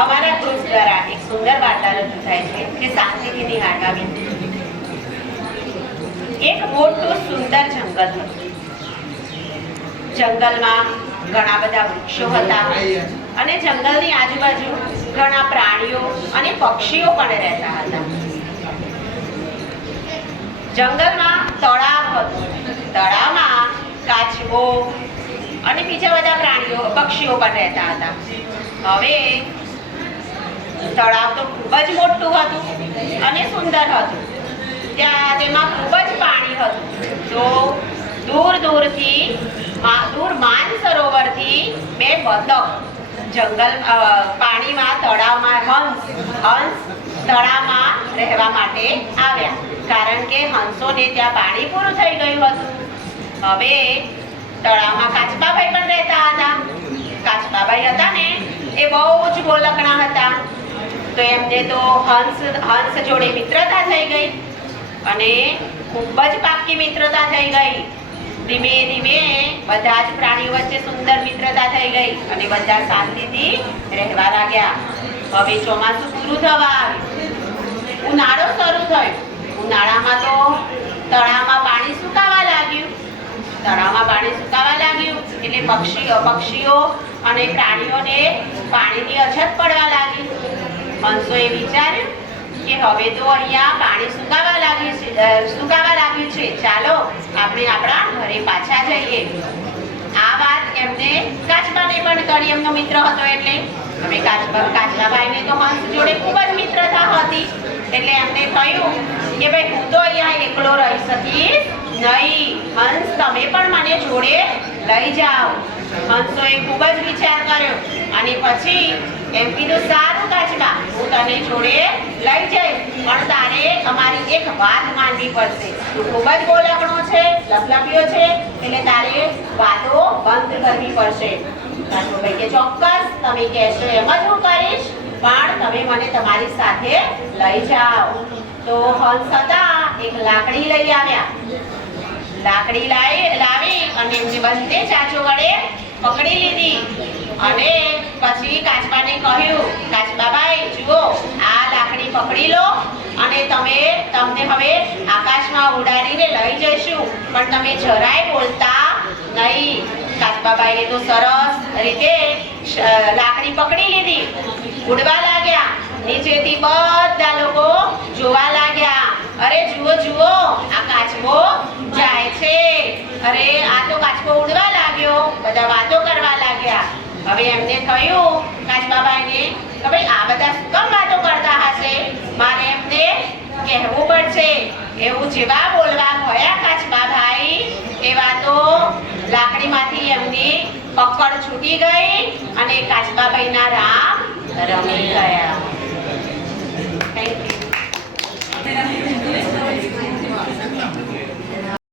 અમારા ગ્રુપ દ્વારા એક સુંદર વાર્તા રજૂ થાય છે કે શાંતિથી નિહાળવા વિનંતી। એક મોટું સુંદર જંગલ હતું। જંગલમાં ઘણા બધા વૃક્ષો હતા અને જંગલની આજુબાજુ ઘણા પ્રાણીઓ અને પક્ષીઓ પણ રહેતા હતા। જંગલમાં તળાવ હતું। તળાવમાં કાચબો અને બીજા બધા પ્રાણીઓ પક્ષીઓ પણ રહેતા હતા। હવે તળાવ તો ખૂબ જ મોટું હતું અને સુંદર હતું। તેમાં ખૂબ જ પાણી હતું। તો દૂર માનસરોવરથી બે બતક જંગલ પાણીમાં તળાવમાં હંસ તળાવમાં રહેવા માટે આવ્યા, કારણ કે હંસોને ત્યાં પાણી પૂરું થઈ ગયું હતું। હવે તળાવમાં કાચબાભાઈ પણ રહેતા હતા। કાચબાભાઈ હતા ને એ બહુ જ બોલકણા હતા। તો એમને તો હંસ જોડે મિત્રતા થઈ ગઈ અને ખૂબ જ પાક્કી મિત્રતા થઈ ગઈ। ધીમે ધીમે બધા જ પ્રાણીઓ વચ્ચે સુંદર મિત્રતા થઈ ગઈ અને બધા શાંતિથી રહેવા લાગ્યા। હવે ચોમાસું પૂરું થવા આવ્યું, ઉનાળો શરૂ થયો। ઉનાળામાં તો તળાવમાં પાણી સુકાવા લાગ્યું। એટલે પક્ષીઓ અને પ્રાણીઓને પાણીની અછત પડવા લાગી। હંસોએ વિચાર્યું કે હવે તો અહીંયા પાણી સુકાવા લાગ્યું છે, ચાલો આપણે આપણા ઘરે પાછા જઈએ। આ વાત એમને કાચબાને પણ કરી, એમનો મિત્ર હતો એટલે। હવે કાચબાભાઈને તો હંસ જોડે ખૂબ જ મિત્રતા હતી, એટલે એમને કહ્યું કે ભાઈ હું તો અહીંયા એકલો રહી શકીશ નહીં, હંસ તમે પણ મને જોડે લઈ જાઓ। હંસોએ ખૂબ જ વિચાર કર્યો અને પછી એમ કીધું, સારું કાચબા, હું તને જોડે લઈ જઈશ, પણ તારે અમારી એક વાત માનવી પડશે। તું ખૂબ જ બોલકણો છે, લફલફિયો છે, એટલે તારે વાતો બંધ કરવી પડશે। કાચબાભાઈ કે ચોક્કસ, તમે કહેશો એમ જ હું કરીશ, પણ તમે મને તમારી સાથે લઈ જાઓ। તો હંસ હતા એક લાકડી લઈ આવ્યા। લાકડી લાવી અને એમને બંને ચાંચો વડે પકડી લીધી અને પછી કાચબાને કહ્યું, કાચબાભાઈ જુઓ, આ લાકડી પકડી લો અને તમને હવે આકાશમાં ઉડાડીને લઈ જઈશું, પણ તમે જરાય બોલતા નહીં। કાચબાભાઈએ તો સરસ રીતે લાકડી પકડી લીધી, ઉડવા લાગ્યા। નીચેથી બધા લોકો જોવા લાગ્યા, અરે જુઓ જુઓ, આ કાચબો જાય છે, અરે આ તો કાચબો ઉડવા લાગ્યો, બધા વાતો કરવા લાગ્યા। હવે એમને થયું કાચબાભાઈને કે ભાઈ આ બધા શું કામ વાતો કરતા હશે, મારે એમને કહેવું પડશે। એવું જેવા બોલવા ગયા કાચબાભાઈ, એવા તો લાકડીમાંથી એમની પકડ છૂટી ગઈ અને કાચબાભાઈના રામ રમી ગયા।